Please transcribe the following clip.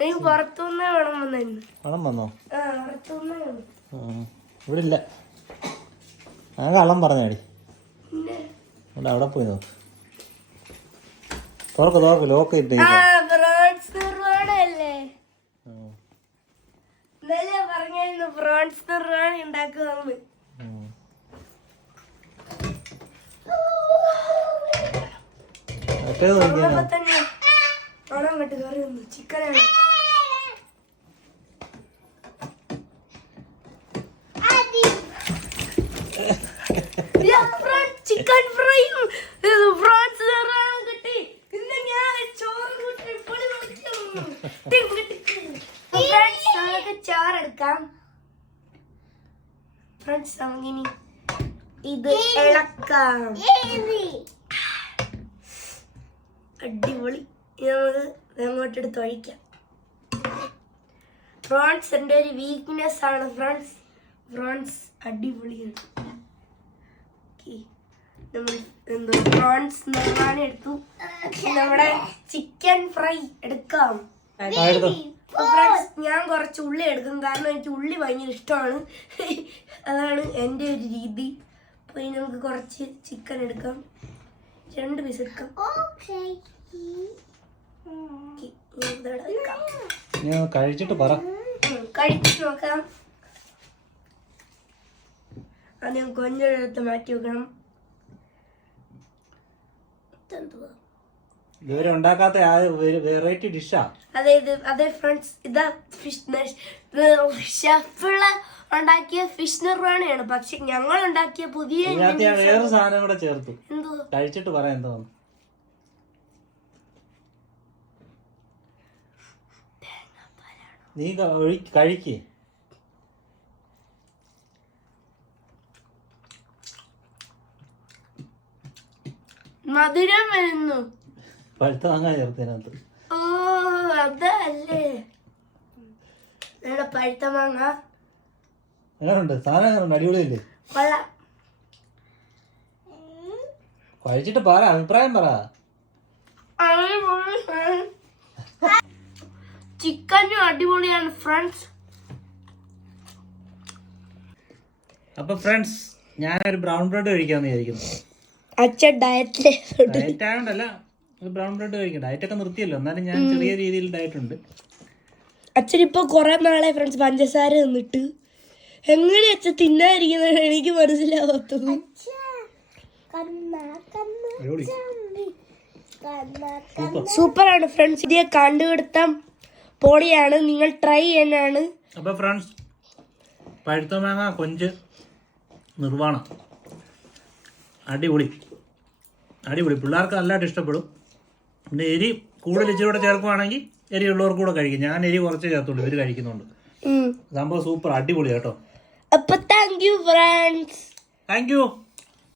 പുറത്തുനിന്ന് വണം വന്നോ? പുറത്തുനിന്ന് ഇവിടെ ഇല്ല. ഞാൻ കള്ളം പറഞ്ഞാടി. അവിടെ പോയി നോക്ക്. തുറക്ക് ലോക്ക് ഇട്ടേ. പറഞ്ഞായിരുന്നു ഫ്രോൺസ് നിർവാണി ഉണ്ടാക്കുവാന്ന്. തന്നെ ഓണം കെട്ട് കറി വന്നു. ചിക്കനാണ്. ചിക്കൻ ഫ്രൈയും ഫ്രോൺസ് നിർവാണം കിട്ടി. ഇന്ന് ഞാൻ ചോറ് ചോറെടുക്കാം. ഫ്രണ്ട്സ് നമുക്കിനി ഇത് ഇളക്കാം. അടിപൊളി. നമുക്ക് അങ്ങോട്ടെടുത്ത് ഒഴിക്കാം. ഫ്രോൺസ് എൻ്റെ ഒരു വീക്ക്നെസ് ആണ് ഫ്രണ്ട്സ്. ഫ്രോൺസ് അടിപൊളിയാണ്. നമ്മൾ എന്തോ ഫ്രോൺസ് നിർമ്മാണം എടുത്തു. നമ്മുടെ ചിക്കൻ ഫ്രൈ എടുക്കാം. ഞാൻ കുറച്ച് ഉള്ളി എടുക്കും, കാരണം എനിക്ക് ഉള്ളി ഭയങ്കര ഇഷ്ടമാണ്. അതാണ് എൻ്റെ ഒരു രീതി. അപ്പോൾ ഇനി നമുക്ക് കുറച്ച് ചിക്കൻ എടുക്കാം. 2 പീസ് എടുക്കാം. കഴിച്ചിട്ട് പറ. കഴിച്ചിട്ട് നോക്കാം. ആദ്യം കൊഞ്ചെടുത്ത് മാറ്റി വെക്കണം. ഇതുവരെ ഉണ്ടാക്കാത്ത വെറൈറ്റി ഡിഷാ. അതെ ഫ്രണ്ട്സ്, ഇതാ ഷെഫുള്ള ഉണ്ടാക്കിയ ഫിഷ് നിർവാണിയാണ്. പക്ഷെ ഞങ്ങൾ ഉണ്ടാക്കിയ പുതിയ വേറെ സാധനം കൂടെ ചേർത്തു. എന്തോ കഴിച്ചിട്ട് പറ എന്തോന്ന്. നീ കഴിക്കേ. മധുരം വരുന്നു. പഴുത്ത മാങ്ങ ചേർത്തതിനകത്ത്. ഓ അതല്ലേ പഴുത്ത മാങ്ങ. എങ്ങനെയുണ്ട് സാധനം? അടിപൊളിയല്ലേ? കൊള്ളാം. കഴിച്ചിട്ട് പറ, അഭിപ്രായം പറ. ചിക്കനും അടിപൊളിയാണ് ഫ്രണ്ട്സ്. അപ്പൊ ഫ്രണ്ട്സ്, ഞാനൊരു ബ്രൗൺ ബ്രെഡ് കഴിക്കാന്ന് വിചാരിക്കുന്നു. അച്ഛൻ ഡയറ്റ് ആയതുകൊണ്ടല്ല, ബ്രൗൺ ബ്രെഡ് കഴിക്കാം. ഡയറ്റൊക്കെ നിർത്തിയല്ലോ, എന്നാലും ഞാൻ ചെറിയ രീതിയിൽ ഡയറ്റ് ഉണ്ട്. അച്ഛൻ ഇപ്പൊ കുറെ നാളെ ഫ്രണ്ട്സ് പഞ്ചസാര തിന്നിട്ട് എങ്ങനെ അച്ഛൻ തിന്നാതിരിക്കുന്നത് എനിക്ക് മനസ്സിലാവാത്തത്. സൂപ്പറാണ് ഫ്രണ്ട്സ്. ഇതേ കണ്ടുപിടുത്തം പൊളിയാണ്. നിങ്ങൾ ട്രൈ ചെയ്യാനാണ്. അപ്പൊ ഫ്രണ്ട്സ്, പഴുത്ത മാങ്ങ കൊഞ്ച് നിർവാണം അടിപൊളി. പിള്ളേർക്ക് നല്ലതായിട്ട് ഇഷ്ടപ്പെടും. പിന്നെ എരി കൂടുതൽ ഇച്ചിരി കൂടെ ചേർക്കുവാണെങ്കിൽ എരിയുള്ളവർക്ക് കൂടെ കഴിക്കും. ഞാൻ എരി കുറച്ച് ചേർത്തുള്ളൂ, ഇവര് കഴിക്കുന്നുണ്ട്. സംഭവം സൂപ്പർ, അടിപൊളി കേട്ടോ. അപ്പൊ thank you friends. Thank you.